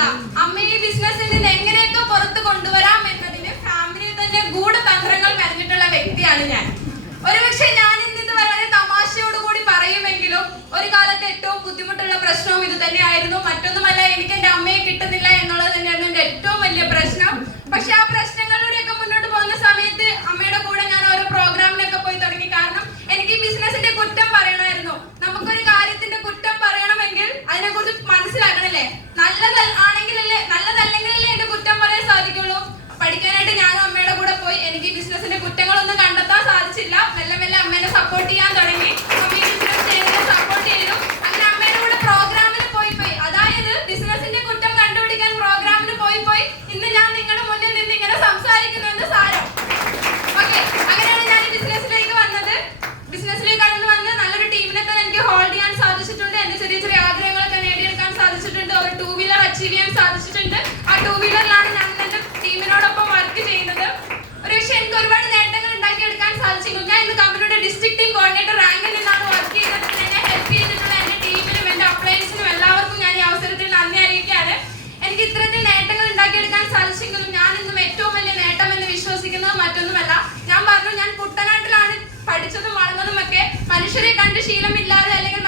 മാത്രമല്ല, അമ്മയെ ബിസിനസ്സിൽ നിന്ന് എങ്ങനെയൊക്കെ പുറത്ത് കൊണ്ടുവരാം എന്നതിന് ഫാമിലിയിൽ തന്നെ ഗൂഢതന്ത്രങ്ങൾ മെനഞ്ഞിട്ടുള്ള വ്യക്തിയാണ് ഞാൻ. ഒരുപക്ഷെ ഞാൻ ഇന്നിത് വളരെ തമാശയോടുകൂടി പറയുമെങ്കിലും ഒരു കാലത്ത് ഏറ്റവും ബുദ്ധിമുട്ടുള്ള പ്രശ്നവും ഇത് തന്നെയായിരുന്നു. മറ്റൊന്നുമല്ല, എനിക്ക് എന്റെ അമ്മയെ കിട്ടുന്നില്ല എന്നുള്ളത് തന്നെയായിരുന്നു എന്റെ ഏറ്റവും വലിയ പ്രശ്നം. പക്ഷെ ആ പ്രശ്നങ്ങളിലൂടെയൊക്കെ മുന്നോട്ട് പോകുന്ന സമയത്ത് അമ്മയുടെ കൂടെ ഞാൻ ഓരോ പ്രോഗ്രാമിനൊക്കെ പോയി തുടങ്ങി. കാരണം എനിക്ക് ഈ ബിസിനസിന്റെ കുറ്റം പറയണമായിരുന്നു. നമുക്കൊരു കാര്യത്തിന്റെ കുറ്റം പറയണമെങ്കിൽ അതിനെക്കുറിച്ച് മനസ്സിലാക്കണല്ലേ, നല്ലതല്ലെങ്കിലല്ലേ എന്റെ കുറ്റം പറയാൻ സാധിക്കുള്ളൂ. പഠിക്കാനായിട്ട് ഞാനും അമ്മയുടെ കൂടെ പോയി. എനിക്ക് ബിസിനസിന്റെ കുറ്റങ്ങളൊന്നും കണ്ടെത്താൻ സാധിച്ചില്ല. മെല്ലെ മെല്ലെ അമ്മേനെ സപ്പോർട്ട് ചെയ്യാൻ തുടങ്ങി. അമ്മയെ ബിസിനസ് ചെയ്യുന്നതിനെ സപ്പോർട്ട് ചെയ്തു. അങ്ങനെ അമ്മയുടെ കൂടെ പ്രോഗ്രാമിന് പോയി അതായത് ബിസിനസിന്റെ കുറ്റം കണ്ടുപിടിക്കാൻ പ്രോഗ്രാമിന് പോയി ഇന്ന് ഞാൻ നിങ്ങളുടെ മുന്നിൽ നിന്ന് ഇങ്ങനെ സംസാരിക്കുന്നുണ്ട് സാരം. ഓക്കെ, അങ്ങനെയാണ് ഞാൻ ഈ ബിസിനസ്സിലേക്ക് വന്നത്. ബിസിനസ്സിലേക്ക് കടന്നു വന്ന് നല്ലൊരു ടീമിനെ തന്നെ എനിക്ക് ഹോൾഡ് ചെയ്യാൻ സാധിച്ചിട്ടുണ്ട്. എന്റെ ചെറിയ ചെറിയ ആഗ്രഹങ്ങളൊക്കെ നേടിയെടുക്കാൻ സാധിച്ചിട്ടുണ്ട്. ഒരു 2 വീലർ അച്ചീവ് ചെയ്യാൻ സാധിച്ചിട്ടുണ്ട്. ആ 2 വീലറിലാണ് ഞാൻ എന്റെ ടീമിനോടൊപ്പം വർക്ക് ചെയ്യുന്നത്. പക്ഷേ എനിക്ക് ഒരുപാട് നേട്ടങ്ങൾ ഉണ്ടാക്കിയെടുക്കാൻ സാധിച്ചിരുന്നു. ഞാൻ ഇന്ന് കമ്പനിയുടെ ഡിസ്ട്രിക്ട് ടീം കോർഡിനേറ്റർ റാങ്കിൽ നിന്നാണ് വർക്ക് ചെയ്യുന്നത്. എന്നെ ഹെൽപ്പ് ചെയ്തിട്ടുള്ള എന്റെ ടീമിനും എന്റെ അപ്ലയൻസിനും എല്ലാവർക്കും ഞാൻ ഈ അവസരത്തിൽ നന്ദി അറിയിക്കുകയാണ്. എനിക്ക് ഇത്തരത്തിൽ നേട്ടങ്ങൾ ഉണ്ടാക്കിയെടുക്കാൻ സാധിച്ചെങ്കിലും ഞാൻ ഇന്നും ഏറ്റവും വലിയ നേട്ടം എന്ന് വിശ്വസിക്കുന്നത് മറ്റൊന്നുമല്ല. ഞാൻ പറഞ്ഞു, ഞാൻ കുട്ടനാട്ടിലാണ് പഠിച്ചതും വളർന്നതും ഒക്കെ. മനുഷ്യരെ കണ്ട് ശീലമില്ലാതെ അല്ലെങ്കിൽ